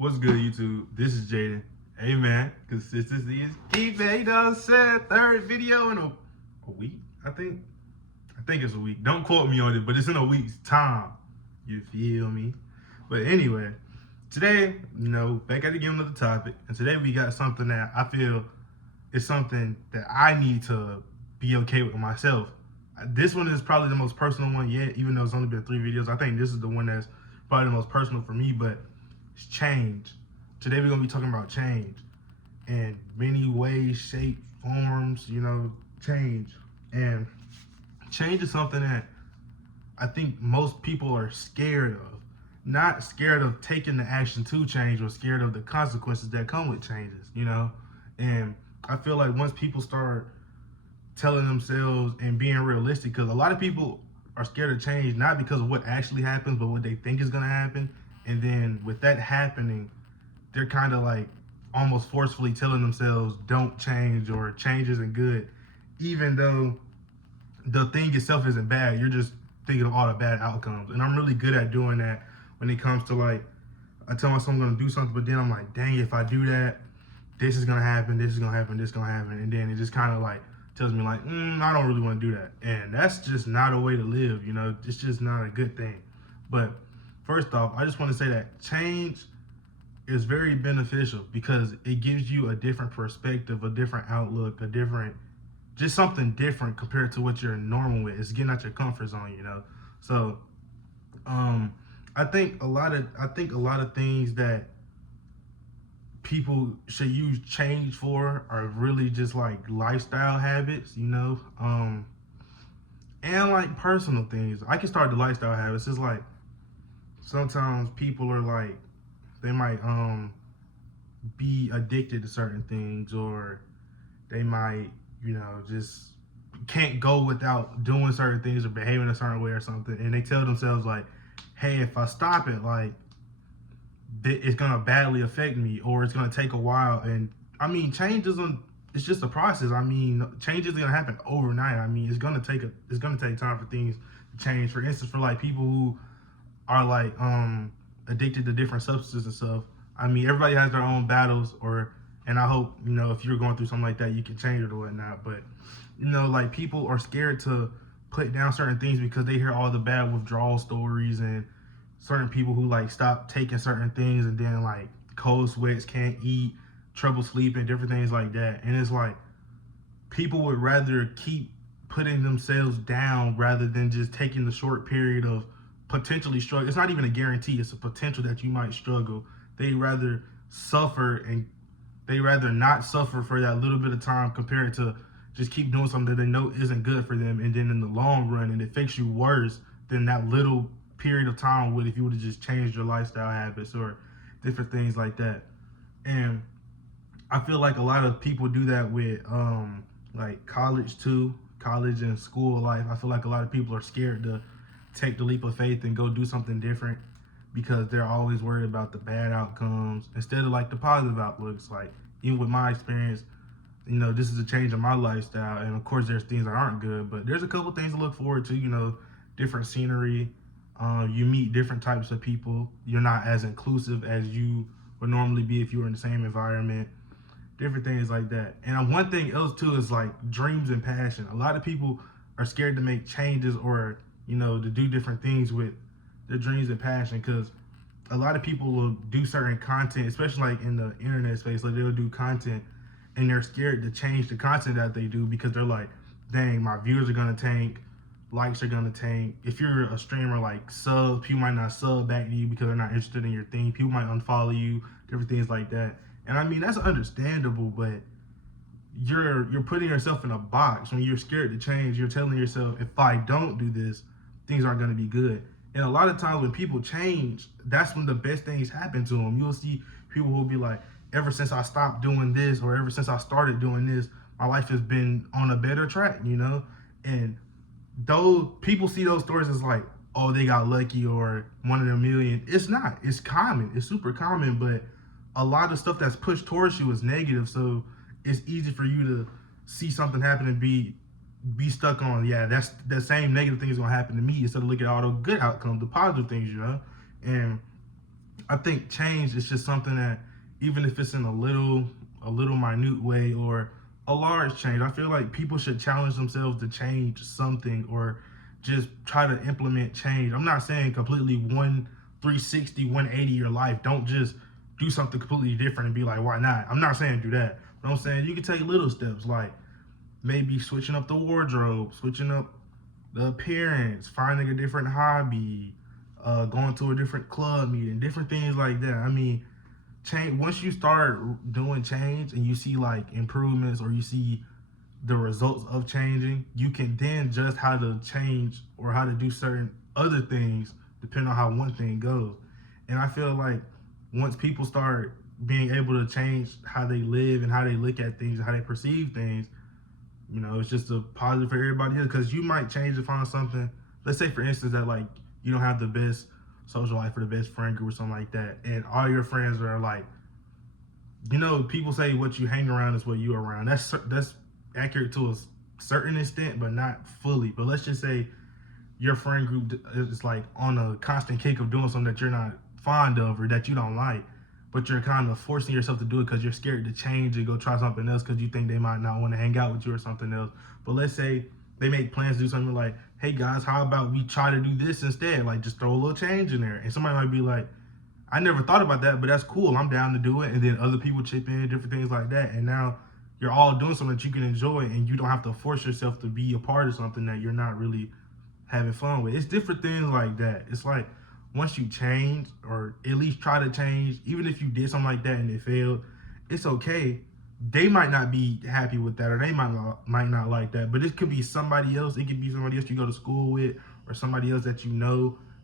What's good, YouTube? This is Jaden. Hey, man, consistency is key, man. You know what I'm saying? Third video in a week, I think. I think it's a week. Don't quote me on it, but it's in a week's time. You feel me? But anyway, today, back at again with the topic. And today we got something that I feel is something that I need to be okay with myself. This one is probably the most personal one yet, even though it's only been 3 videos. I think this is the one that's probably the most personal for me, but it's change. Today we're going to be talking about change in many ways, shapes, forms, change. And change is something that I think most people are scared of. Not scared of taking the action to change, but scared of the consequences that come with changes, And I feel like once people start telling themselves and being realistic, because a lot of people are scared of change not because of what actually happens, but what they think is going to happen. And then with that happening, they're kind of like almost forcefully telling themselves don't change or change isn't good, even though the thing itself isn't bad. You're just thinking of all the bad outcomes. And I'm really good at doing that when it comes to, like, I tell myself I'm going to do something, but then I'm like, dang, if I do that, this is going to happen, this is going to happen, this is going to happen. And then it just kind of like tells me like, I don't really want to do that. And that's just not a way to live, It's just not a good thing. But first off, I just want to say that change is very beneficial because it gives you a different perspective, a different outlook, just something different compared to what you're normal with. It's getting out your comfort zone, So, I think a lot of things that people should use change for are really just like lifestyle habits, and like personal things. I can start the lifestyle habits. It's like sometimes people are like, they might be addicted to certain things, or they might, just can't go without doing certain things or behaving a certain way or something. And they tell themselves like, hey, if I stop it, like, it's gonna badly affect me, or it's gonna take a while. And I mean, change isn't, it's just a process. I mean, change isn't gonna happen overnight. I mean, it's gonna take time for things to change. For instance, for like people who are like addicted to different substances and stuff. I mean, everybody has their own battles, and I hope, if you're going through something like that, you can change it or whatnot. But, like, people are scared to put down certain things because they hear all the bad withdrawal stories and certain people who like stop taking certain things and then like cold sweats, can't eat, trouble sleeping, different things like that. And it's like people would rather keep putting themselves down rather than just taking the short period of potentially struggle. It's not even a guarantee, it's a potential that you might struggle. They rather suffer, and they rather not suffer for that little bit of time compared to just keep doing something that they know isn't good for them, and then in the long run, and it affects you worse than that little period of time would if you would have just changed your lifestyle habits or different things like that. And I feel like a lot of people do that with like college too, college and school life. I feel like a lot of people are scared to take the leap of faith and go do something different because they're always worried about the bad outcomes instead of like the positive outlooks. Like, even with my experience, this is a change in my lifestyle, and of course there's things that aren't good, but there's a couple things to look forward to. Different scenery. You meet different types of people. You're not as inclusive as you would normally be if you were in the same environment. Different things like that. And one thing else too is like dreams and passion. A lot of people are scared to make changes or, to do different things with their dreams and passion, because a lot of people will do certain content, especially like in the internet space. Like, they'll do content and they're scared to change the content that they do because they're like, dang, my views are gonna tank, likes are gonna tank. If you're a streamer, like, subs, people might not sub back to you because they're not interested in your thing. People might unfollow you, different things like that. And I mean, that's understandable, but you're putting yourself in a box. When you're scared to change, you're telling yourself, if I don't do this, things aren't gonna be good. And a lot of times when people change, that's when the best things happen to them. You'll see people who will be like, ever since I stopped doing this, or ever since I started doing this, my life has been on a better track, And those people see those stories as like, oh, they got lucky or one in a million. It's not. It's common. It's super common, but a lot of stuff that's pushed towards you is negative. So it's easy for you to see something happen and be stuck on, yeah, that's the same negative thing is gonna happen to me, instead of looking at all the good outcomes, the positive things, And I think change is just something that, even if it's in a little minute way or a large change, I feel like people should challenge themselves to change something or just try to implement change. I'm not saying completely 360, 180 your life. Don't just do something completely different and be like, why not? I'm not saying do that. But I'm saying you can take little steps, like maybe switching up the wardrobe, switching up the appearance, finding a different hobby, going to a different club meeting, different things like that. I mean, change, once you start doing change and you see like improvements or you see the results of changing, you can then just how to change or how to do certain other things depending on how one thing goes. And I feel like once people start being able to change how they live and how they look at things and how they perceive things, it's just a positive for everybody else, because you might change to find something. Let's say, for instance, that like you don't have the best social life or the best friend group or something like that, and all your friends are like, people say what you hang around is what you around. That's accurate to a certain extent, but not fully. But let's just say your friend group is like on a constant kick of doing something that you're not fond of or that you don't like, but you're kind of forcing yourself to do it because you're scared to change and go try something else because you think they might not want to hang out with you or something else. But let's say they make plans to do something like, hey guys, how about we try to do this instead? Like just throw a little change in there. And somebody might be like, I never thought about that, but that's cool. I'm down to do it. And then other people chip in, different things like that. And now you're all doing something that you can enjoy and you don't have to force yourself to be a part of something that you're not really having fun with. It's different things like that. It's like once you change or at least try to change, even if you did something like that and it failed, it's okay. They might not be happy with that or they might not like that, but it could be somebody else. It could be somebody else you go to school with or somebody else that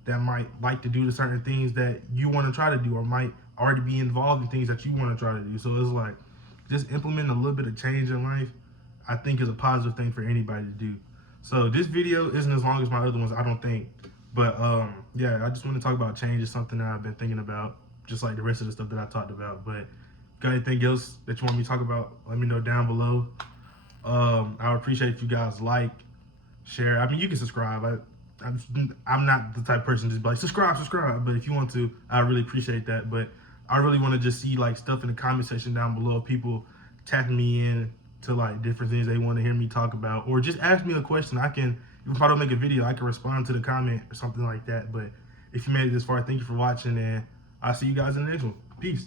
that might like to do the certain things that you want to try to do or might already be involved in things that you want to try to do. So it's like just implementing a little bit of change in life, I think, is a positive thing for anybody to do. So this video isn't as long as my other ones, I don't think. But yeah, I just want to talk about change. Is something that I've been thinking about, just like the rest of the stuff that I talked about. But got anything else that you want me to talk about, let me know down below. I would appreciate if you guys like, share. I mean, you can subscribe. I'm not the type of person to just be like, subscribe. But if you want to, I really appreciate that. But I really want to just see like stuff in the comment section down below. People tapping me in to like different things they want to hear me talk about, or just ask me a question. If I don't make a video, I can respond to the comment or something like that. But if you made it this far, thank you for watching, and I'll see you guys in the next one. Peace.